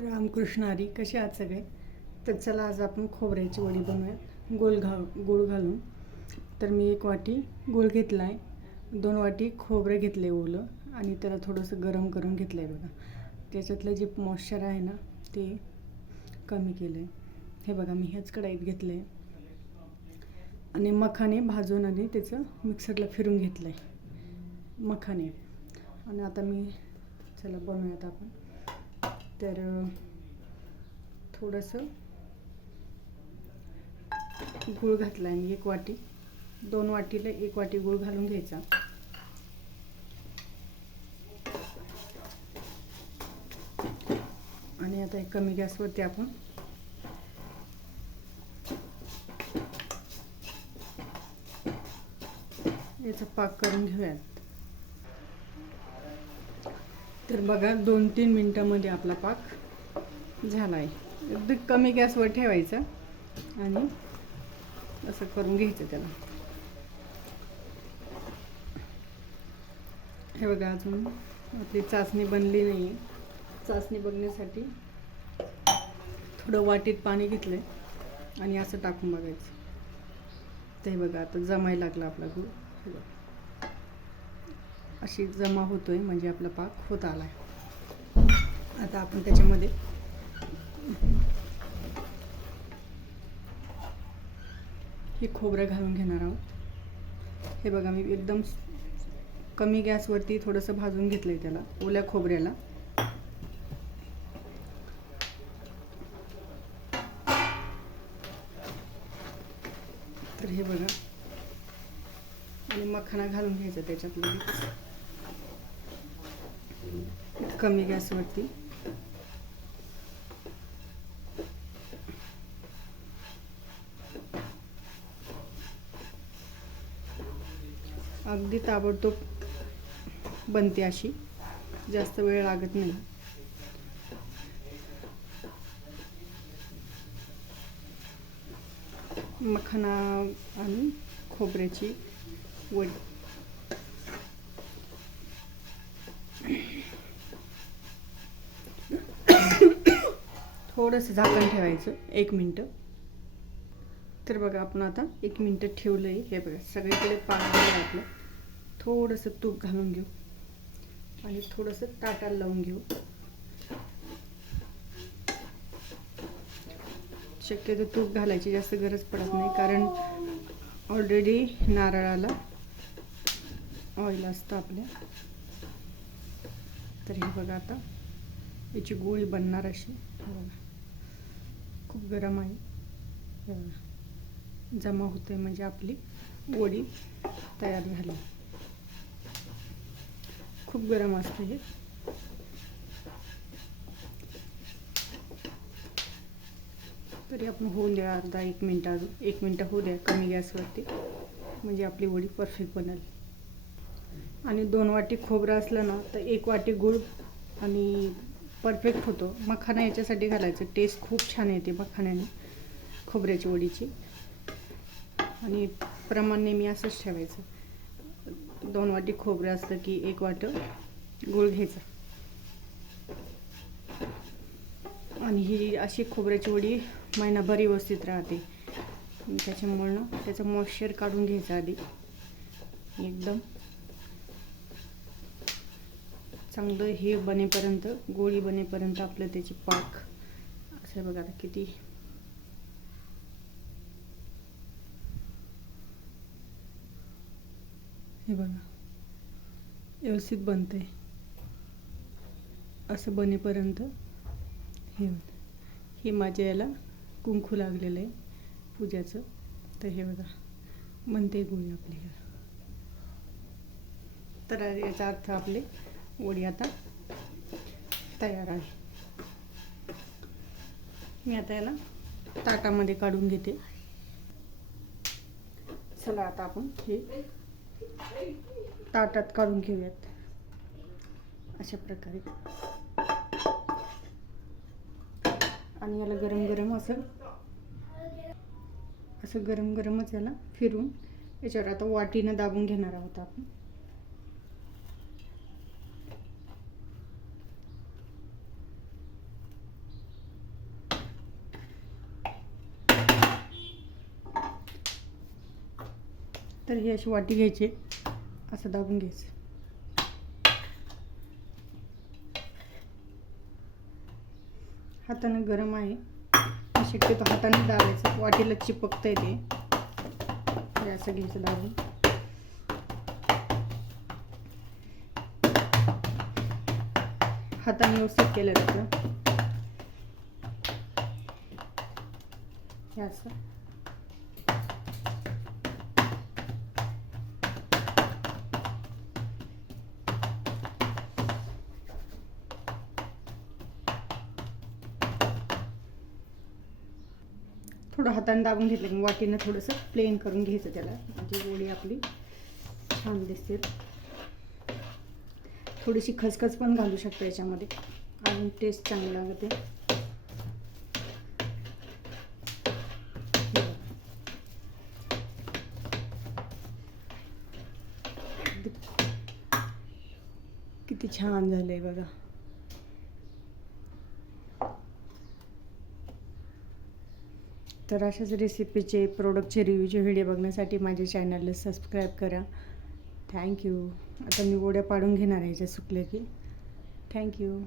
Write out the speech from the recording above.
रामकृष्ण हरी. कसे आहात सगळे? तर चला आज आपण खोबऱ्याची वडी बनवूया गूळ घालून. तर मी 1 वाटी गूळ घेतला आहे, 2 वाटी खोबरं घेतले ओलं आणि त्याला थोडंसं गरम करून घेतलं आहे. बघा त्याच्यातलं जे मॉइश्चर आहे ना ते कमी केलं आहे. हे बघा मी ह्याच कढईत घेतलं आहे आणि मखाने भाजून आणि त्याचं मिक्सरला फिरून घेतलं आहे मखाने. आणि आता मी चला बनवूयात आपण. तर थोडंसं गूळ घातला आहे 1 वाटी, 2 वाटीला 1 वाटी गूळ घालून घ्यायचा. आणि आता कमी गॅसवरती आपण याचा पाक करून घेऊयात. तर बघा 2-3 मिनटामध्ये आपला पाक झाला आहे. एकदम कमी गॅसवर ठेवायचा आणि असं करून घ्यायचं त्याला. हे बघा अजून आपली चाचणी बनली नाही आहे. चाचणी बघण्यासाठी थोडं वाटीत पाणी घेतलं आहे आणि असं टाकून बघायचं. ते बघा आता जमायला लागला आपला गूळ. अशी जमा होतोय म्हणजे आपला पाक होत आला आहे. आता आपण त्याच्यामध्ये हे खोबरं घालून घेणार आहोत. हे बघा मी एकदम कमी गॅसवरती थोडंसं भाजून घेतलं आहे त्याला, ओल्या खोबऱ्याला. तर हे बघा आणि मखाना घालून घ्यायचा त्याच्यातमध्ये कमी गॅसवरती. अगदी ताबडतोब बनते अशी, जास्त वेळ लागत नाही. मखाना आणि खोबऱ्याची वडी. थोडंसं झाकण ठेवायचं 1 मिनटं. तर बघा आपण आता 1 मिनटं ठेवलं आहे. हे बघा सगळीकडे पाक झालं आपलं. थोडंसं तूप घालून घेऊ आणि थोडंसं ताटाला लावून घेऊ. शक्यतो तूप घालायची जास्त गरज पडत नाही, कारण ऑलरेडी नारळाला ऑइल असतं आपल्या. तर हे बघा आता याची गोळी बनणार अशी. खूप गरम आहे, जमा होते म्हणजे आपली वडी तयार झाली. खूप गरम असते हे. तरी आपण होऊन द्या अर्धा 1 मिनट, अजून 1 मिनटं होऊ द्या कमी गॅसवरती, म्हणजे आपली वडी परफेक्ट बनेल. आणि 2 वाटी खोबरं असलं ना तर 1 वाटी गूळ आणि परफेक्ट होतो. मखाना याच्यासाठी घालायचं, टेस्ट खूप छान येते मखाण्याने खोबऱ्याची वडीची. आणि प्रमाण नेहमी असंच ठेवायचं. 2 वाटी खोबरं असलं की 1 वाटी गूळ घ्यायचा. आणि ही अशी खोबऱ्याची वडी महिनाभर व्यवस्थित राहते. त्याच्यामुळं त्याचं मॉइश्चर काढून घ्यायचं आधी. एकदम चांगलं हे बनेपर्यंत, गोळी बनेपर्यंत आपलं त्याची पाक असं बघा किती हे बघा व्यवस्थित बनते. असं बनेपर्यंत हे माझ्या याला कुंकू लागलेलं आहे पूजाचं. तर हे बघा बनते गोळी आपली. तर याचा अर्थ आपली वडी आता तयार आहे. मी आता याला ताटामध्ये काढून घेते. चला आता आपण हे ताटात काढून घेऊयात अशा प्रकारे. आणि याला गरम गरम असं गरम गरमच याला फिरून याच्यावर आता वाटीनं दाबून घेणार आहोत आपण. तर ही अशी वाटी घ्यायची, असं दाबून घ्यायचं. हातानं गरम आहे, शक्यतो हाताने दाबायचं, वाटीला चिपकता येते. हे असं घ्यायचं दाबून. हाताने व्यवस्थित केलं जातं. हे असं थोडं हाताने दाबून घेतलं की वाटीनं थोडंसं प्लेन करून घ्यायचं त्याला, म्हणजे वडी आपली छान दिसते. थोडीशी खसखस पण घालू शकतो याच्यामध्ये, अजून टेस्ट चांगली लागते. किती छान झालंय बघा. तर अशाच रेसिपीचे, प्रोडक्टचे रिव्ह्यूचे व्हिडिओ बघण्यासाठी माझ्या चॅनलला सबस्क्राईब करा. थँक्यू. आता मी वड्या पाडून घेणार आहे, ज्या सुकल्या की. थँक्यू.